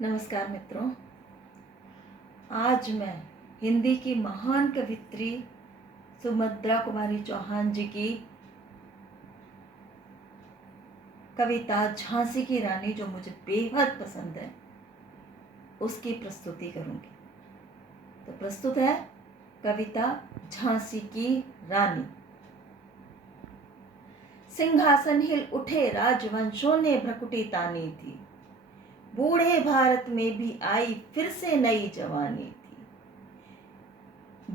नमस्कार मित्रों। आज मैं हिंदी की महान कवित्री सुभद्रा कुमारी चौहान जी की कविता झांसी की रानी, जो मुझे बेहद पसंद है, उसकी प्रस्तुति करूंगी। तो प्रस्तुत है कविता झांसी की रानी। सिंहासन हिल उठे, राजवंशों ने भ्रकुटी तानी थी। बूढ़े भारत में भी आई फिर से नई जवानी थी।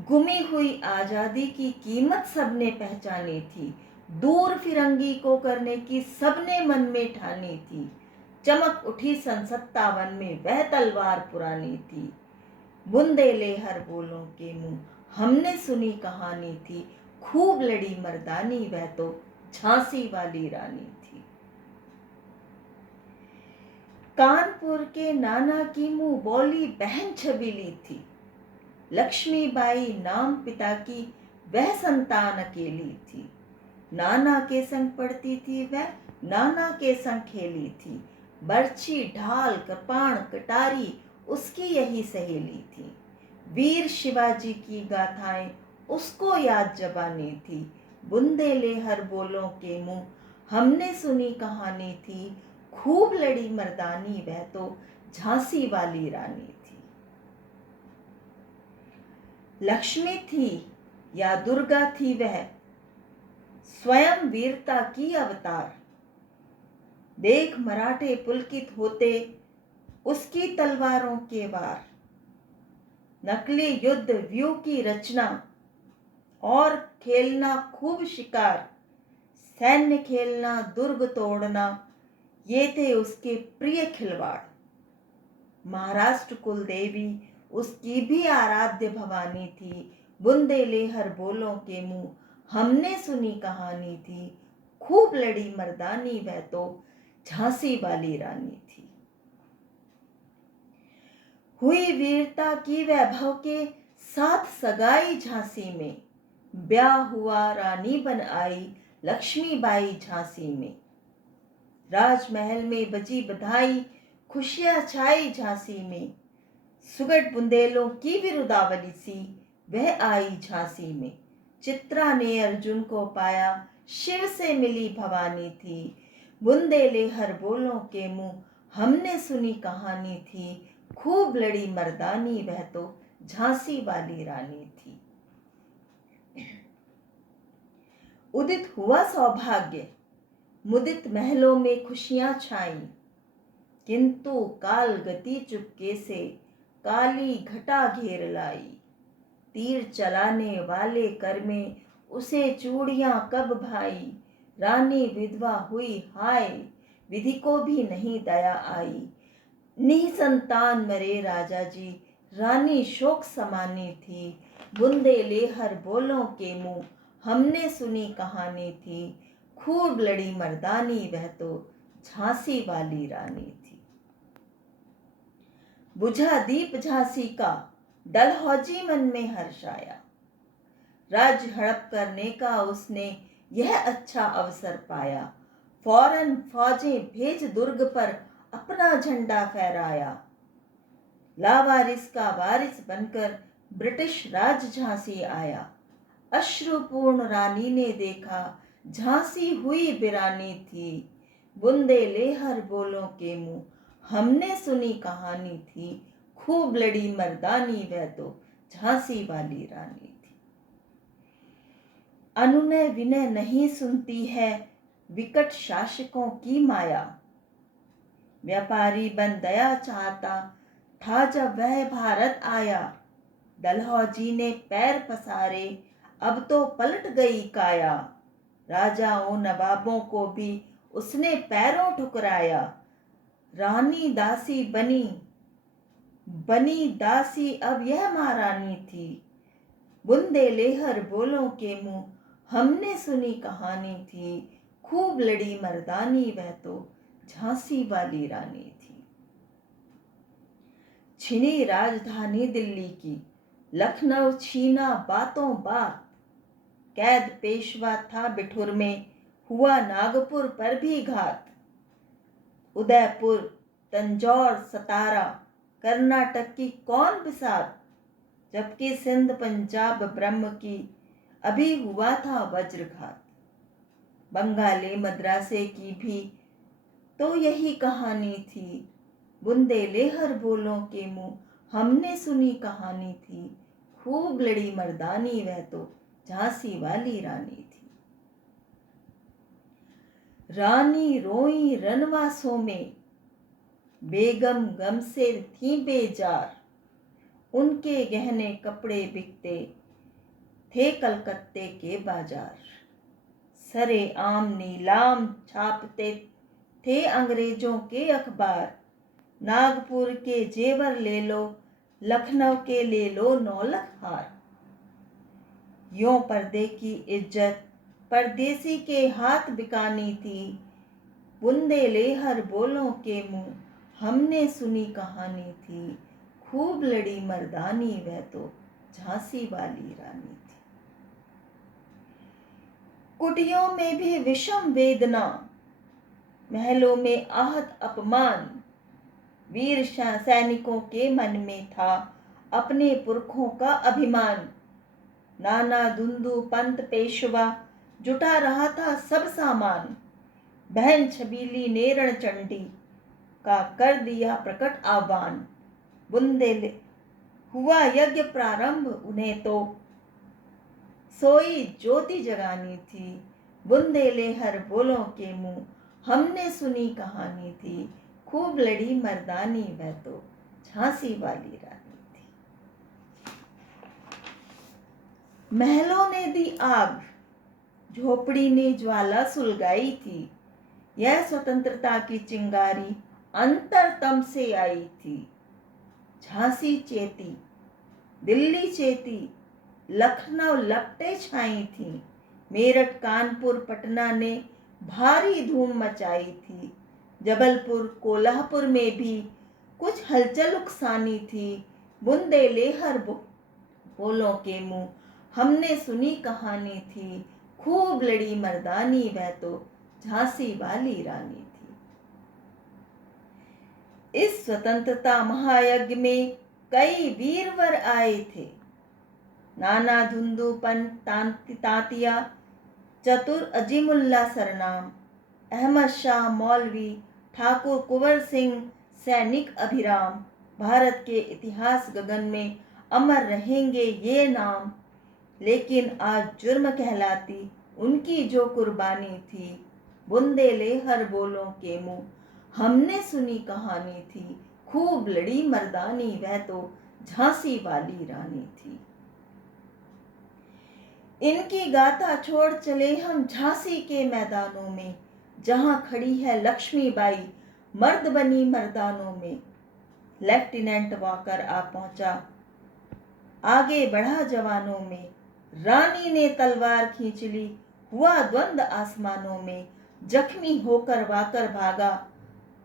गुमी हुई आजादी की कीमत सबने पहचानी थी। दूर फिरंगी को करने की सबने मन में ठानी थी। चमक उठी सन 57 में वह तलवार पुरानी थी। बुंदेले हर बोलों के मुंह हमने सुनी कहानी थी। खूब लड़ी मर्दानी वह तो झांसी वाली रानी थी। कानपुर के नाना की मुंह बोली बहन छबीली थी। लक्ष्मीबाई नाम पिता की वह संतान अकेली थी। नाना के संग पढ़ती थी वह, नाना के संग खेली थी। बर्छी ढाल कृपाण कटारी उसकी यही सहेली थी। वीर शिवाजी की गाथाएं उसको याद जबानी थी। बुंदेले हर बोलों के मुंह हमने सुनी कहानी थी। खूब लड़ी मर्दानी वह तो झांसी वाली रानी थी। लक्ष्मी थी या दुर्गा थी वह, स्वयं वीरता की अवतार। देख मराठे पुलकित होते उसकी तलवारों के वार। नकली युद्ध व्यूह की रचना और खेलना खूब शिकार। सैन्य खेलना दुर्ग तोड़ना ये थे उसके प्रिय खिलवाड़। महाराष्ट्र कुल देवी उसकी भी आराध्य भवानी थी। बुंदेले हर बोलों के मुंह हमने सुनी कहानी थी। खूब लड़ी मर्दानी वह तो झांसी वाली रानी थी। हुई वीरता की वैभव के साथ सगाई झांसी में। ब्याह हुआ रानी बन आई लक्ष्मीबाई झांसी में। राजमहल में बजी बधाई खुशियां छाई झांसी में। सुगट बुंदेलों की विरुदावली सी वह आई झांसी में। चित्रा ने अर्जुन को पाया शिव से मिली भवानी थी। बुंदेले हर बोलों के मुंह हमने सुनी कहानी थी। खूब लड़ी मर्दानी वह तो झांसी वाली रानी थी। उदित हुआ सौभाग्य, मुदित महलों में खुशियां छाई। किंतु काल गति चुपके से काली घटा घेर लाई। तीर चलाने वाले कर में उसे चूड़ियां कब भाई। रानी विधवा हुई हाय, विधि को भी नहीं दया आई। निसंतान मरे राजा जी, रानी शोक समानी थी। बुंदेले हर बोलों के मुंह हमने सुनी कहानी थी। खूब लड़ी मर्दानी वह तो झांसी वाली रानी थी। बुझा दीप झांसी का डलहौजी मन में हर्ष आया। राज्य हड़प करने का उसने यह अच्छा अवसर पाया। फौरन फौजें भेज दुर्ग पर अपना झंडा फहराया। लावारिस का वारिस बनकर ब्रिटिश राज झांसी आया। अश्रुपूर्ण रानी ने देखा झांसी हुई बिरानी थी। बुंदेले हर बोलों के मुंह हमने सुनी कहानी थी। खूब लड़ी मर्दानी वह तो झांसी वाली रानी थी। अनुनय विनय नहीं सुनती है विकट शासकों की माया। व्यापारी बन दया चाहता था जब वह भारत आया। डलहौजी ने पैर पसारे अब तो पलट गई काया। राजाओं नवाबों को भी उसने पैरों ठुकराया। रानी दासी बनी दासी अब यह महारानी थी। बुंदेले हर बोलों के मुंह हमने सुनी कहानी थी। खूब लड़ी मर्दानी वह तो झांसी वाली रानी थी। छिनी राजधानी दिल्ली की, लखनऊ छीना बातों बात। कैद पेशवा था बिठुर में, हुआ नागपुर पर भी घात। उदयपुर तंजौर, सतारा, कर्नाटक की कौन बिसात, जबकि सिंध, पंजाब, ब्रह्म की अभी हुआ था वज्रघात। बंगाली, मद्रासे की भी तो यही कहानी थी, बुंदेलेहर बोलों के मुंह हमने सुनी कहानी थी, खूब लड़ी मर्दानी वह तो झांसी वाली रानी थी। रानी रोई रनवासों में, बेगम गम से थी बेजार, उनके गहने कपड़े बिकते थे कलकत्ते के बाजार। सरे आम नीलाम छापते थे अंग्रेजों के अखबार, नागपुर के जेवर ले लो, लखनऊ के ले लो 9 लाख हार। यों पर्दे की इज्जत परदेसी के हाथ बिकानी थी, बुंदेलेहर बोलों के मुंह हमने सुनी कहानी थी, खूब लड़ी मर्दानी वह तो झांसी वाली रानी थी। कुटियों में भी विषम वेदना, महलों में आहत अपमान, वीर सैनिकों के मन में था अपने पुरखों का अभिमान। नाना धुंधु पंत पेशवा जुटा रहा था सब सामान, बहन छबीली नेरण चंडी का कर दिया प्रकट आह्वान। बुंदेले हुआ यज्ञ प्रारंभ, उन्हें तो सोई ज्योति जगानी थी, बुंदेलेहर बोलों के मुंह हमने सुनी कहानी थी, खूब लड़ी मर्दानी वह तो झांसी वाली रानी थी। महलों ने दी आग, झोपड़ी ने ज्वाला सुलगाई थी, यह स्वतंत्रता की चिंगारी अंतरतम से आई थी। झांसी चेती, दिल्ली चेती, लखनऊ लपटे छाई थी, मेरठ, कानपुर, पटना ने भारी धूम मचाई थी। जबलपुर, कोल्हापुर में भी कुछ हलचल उकसानी थी, बुंदेलेहर बोलों के मुंह हमने सुनी कहानी थी, खूब लड़ी मर्दानी वह तो झांसी वाली रानी थी। इस स्वतंत्रता महायज्ञ में कई वीरवर आए थे, नाना धुंधु पंत तांतिया, चतुर अजीमुल्ला सरनाम, अहमद शाह मौलवी, ठाकुर कुंवर सिंह, सैनिक अभिराम। भारत के इतिहास गगन में अमर रहेंगे ये नाम, लेकिन आज जुर्म कहलाती उनकी जो कुर्बानी थी, बुंदेलेहर बोलों के मुंह हमने सुनी कहानी थी, खूब लड़ी मर्दानी वह तो झांसी वाली रानी थी। इनकी गाथा छोड़ चले हम झांसी के मैदानों में, जहां खड़ी है लक्ष्मीबाई मर्द बनी मर्दानों में। लेफ्टिनेंट वॉकर आ पहुंचा, आगे बढ़ा जवानों में, रानी ने तलवार खींच ली, हुआ द्वंद आसमानों में। जख्मी होकर वाकर भागा,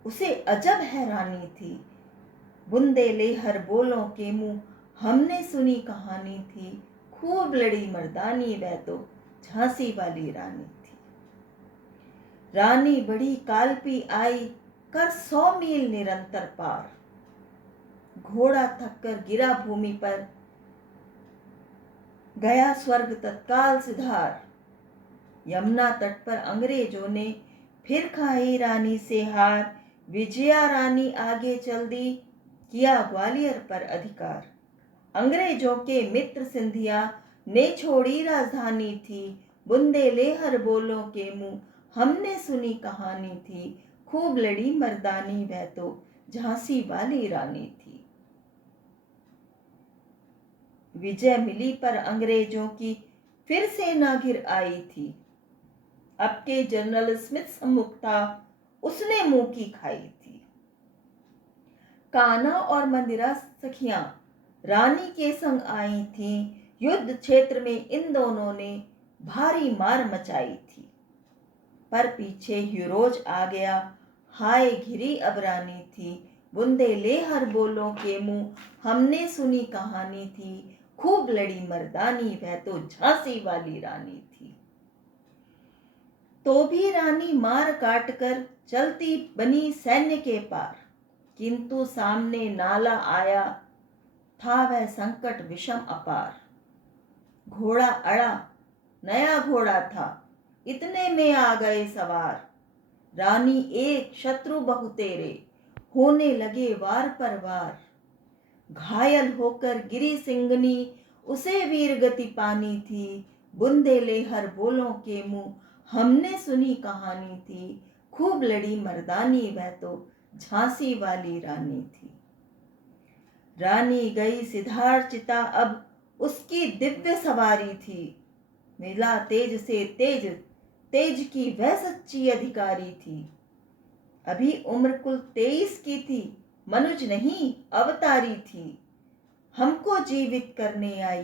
उसे अजब हैरानी थी, बुंदेलेहर बोलों के मुंह हमने सुनी कहानी थी, खूब लड़ी मर्दानी वह तो झांसी वाली रानी थी। रानी बड़ी कालपी आई कर 100 मील निरंतर पार, घोड़ा थक कर गिरा भूमि पर, गया स्वर्ग तत्काल सिधार। यमुना तट पर अंग्रेजों ने फिर खाई रानी से हार, विजया रानी आगे चल दी, किया ग्वालियर पर अधिकार। अंग्रेजों के मित्र सिंधिया ने छोड़ी राजधानी थी, बुंदेलेहर बोलों के मुंह हमने सुनी कहानी थी, खूब लड़ी मर्दानी वह तो झांसी वाली रानी थी। विजय मिली पर अंग्रेजों की फिर सेना घिर आई थी, अब के जनरल स्मिथ सम्मुख था, उसने मुंह की खाई थी। कान्हा और मंदिरा सखियां रानी के संग आई थीं, युद्ध क्षेत्र में इन दोनों ने भारी मार मचाई थी। पर पीछे ह्यूरोज आ गया, हाय घिरी अब रानी थी, बुंदेलेहर बोलों के मुंह हमने सुनी कहानी थी, खूब लड़ी मर्दानी वह तो झांसी वाली रानी थी। तो भी रानी मार काट कर चलती बनी सैन्य के पार, किंतु सामने नाला आया, था वह संकट विषम अपार। घोड़ा अड़ा, नया घोड़ा था, इतने में आ गए सवार। रानी एक शत्रु बहुतेरे, होने लगे वार पर वार। घायल होकर गिरी सिंगनी, उसे वीर गति पानी थी। बुंदेले हर बोलों के मुंह, हमने सुनी कहानी थी। खूब लड़ी मर्दानी, वह तो झांसी वाली रानी थी। रानी गई सिधार चिता, अब उसकी दिव्य सवारी थी। मिला तेज से तेज, तेज की वह सच्ची अधिकारी थी। अभी उम्र कुल 23 की थी, मनुज नहीं अवतारी थी। हमको जीवित करने आई,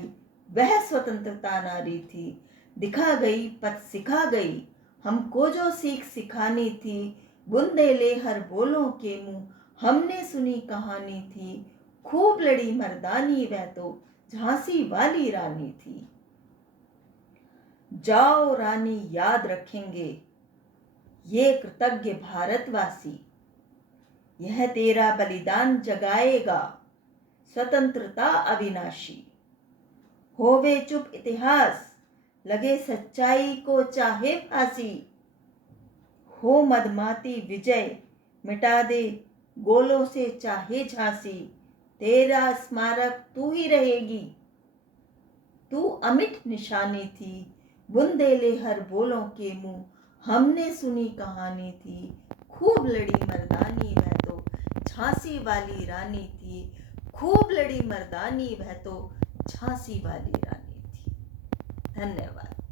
वह स्वतंत्रता नारी थी। दिखा गई पथ सिखा गई, हमको जो सीख सिखानी थी। बुंदेले हर बोलों के मुंह, हमने सुनी कहानी थी। खूब लड़ी मर्दानी, वह तो झांसी वाली रानी थी। जाओ रानी याद रखेंगे ये कृतज्ञ भारतवासी। यह तेरा बलिदान जगाएगा स्वतंत्रता अविनाशी। होवे चुप इतिहास, लगे सच्चाई को चाहे फांसी। हो मदमाती विजय, मिटा दे गोलों से चाहे झांसी। तेरा स्मारक तू ही रहेगी, तू अमिट निशानी थी। बुंदेले हर बोलों के मुंह, हमने सुनी कहानी थी। खूब लड़ी मर्दानी, वह तो झांसी वाली रानी थी। खूब लड़ी मर्दानी, वह तो झांसी वाली रानी थी। धन्यवाद।